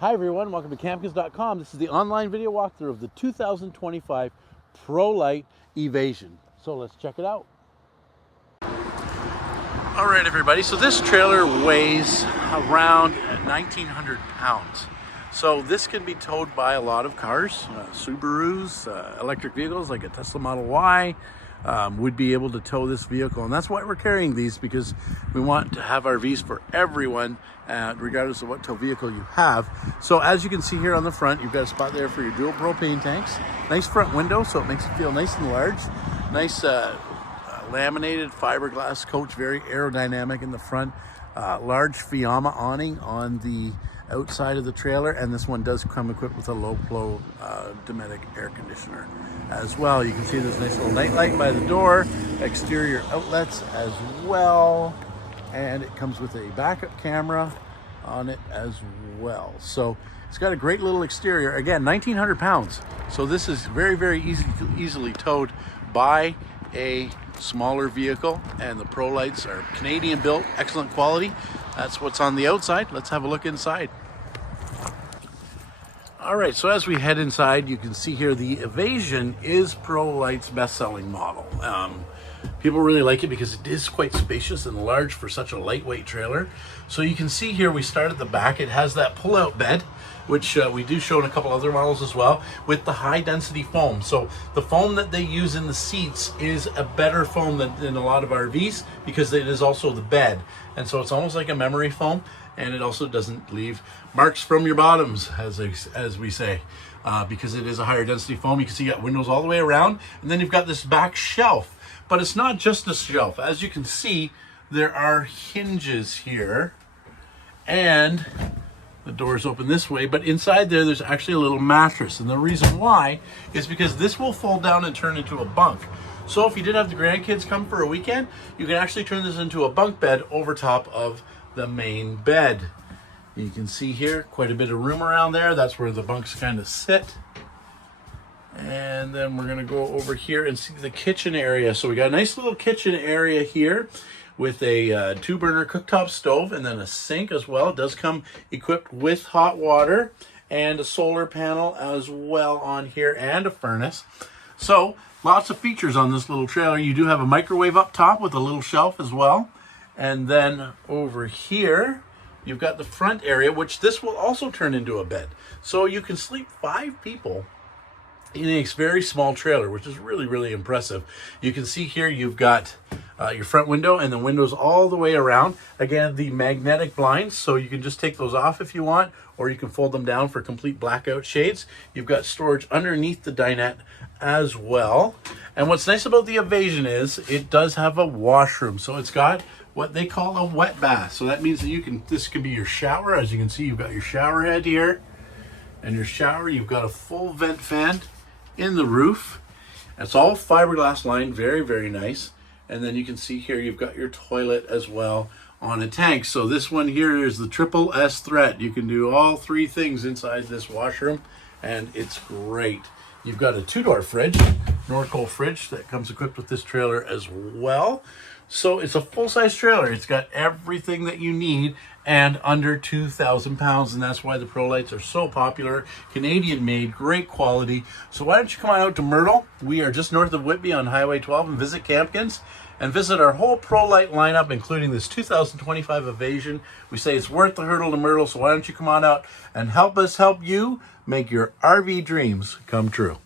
Hi everyone, welcome to Campkin.com. This is the online video walkthrough of the 2025 Prolite EVASION. So let's check it out. All right everybody, so this trailer weighs around 1,900 pounds. So this can be towed by a lot of cars, Subarus, electric vehicles like a Tesla Model Y, would be able to tow this vehicle, and that's why we're carrying these, because we want to have RVs for everyone, regardless of what tow vehicle you have. So as you can see here on the front, you've got a spot there for your dual propane tanks. Nice front window, so it makes it feel nice and large. Nice laminated fiberglass coach, very aerodynamic in the front. Large Fiamma awning on the outside of the trailer, and this one does come equipped with a low flow Dometic air conditioner as well. You can see this nice little night light by the door, exterior outlets as well, and it comes with a backup camera on it as well. So it's got a great little exterior. Again, 1,900 pounds. So this is very easily towed by a smaller vehicle, and the Prolites are Canadian built, excellent quality. That's what's on the outside. Let's have a look inside. All right, so as we head inside, you can see here the EVASION is Prolite's best-selling model. People really like it because it is quite spacious and large for such a lightweight trailer. So you can see here, we start at the back. It has that pull-out bed, which we do show in a couple other models as well, with the high-density foam. So the foam that they use in the seats is a better foam than in a lot of RVs, because it is also the bed. And so it's almost like a memory foam, and it also doesn't leave marks from your bottoms, as we say, because it is a higher density foam. You can see you got windows all the way around, and then you've got this back shelf. But it's not just a shelf. As you can see, there are hinges here, and the doors open this way, but inside there's actually a little mattress. And the reason why is because this will fold down and turn into a bunk. So if you did have the grandkids come for a weekend, you can actually turn this into a bunk bed over top of the main bed. You can see here quite a bit of room around there. That's where the bunks kind of sit. And then we're going to go over here and see the kitchen area. So we got a nice little kitchen area here with a 2-burner cooktop stove, and then a sink as well. It does come equipped with hot water and a solar panel as well on here, and a furnace. So lots of features on this little trailer. You do have a microwave up top with a little shelf as well. And then over here, you've got the front area, which this will also turn into a bed. So you can sleep 5 people in a very small trailer, which is really impressive. You can see here you've got your front window and the windows all the way around. Again, the magnetic blinds, so you can just take those off if you want, or you can fold them down for complete blackout shades. You've got storage underneath the dinette as well. And what's nice about the EVASION is it does have a washroom. So it's got what they call a wet bath. So that means that this could be your shower. As you can see, you've got your shower head here, and your shower, you've got a full vent fan in the roof. It's all fiberglass lined, very nice. And then you can see here you've got your toilet as well on a tank. So this one here is the Triple S Threat. You can do all 3 things inside this washroom, and it's great. You've got a 2-door fridge, Norco fridge, that comes equipped with this trailer as well. So it's a full-size trailer. It's got everything that you need, and under 2,000 pounds, and that's why the Prolites are so popular. Canadian made, great quality. So why don't you come on out to Myrtle? We are just north of Whitby on Highway 12, and visit Campkins and visit our whole Prolite lineup, including this 2025 EVASION. We say it's worth the hurdle to Myrtle, so why don't you come on out and help us help you make your RV dreams come true.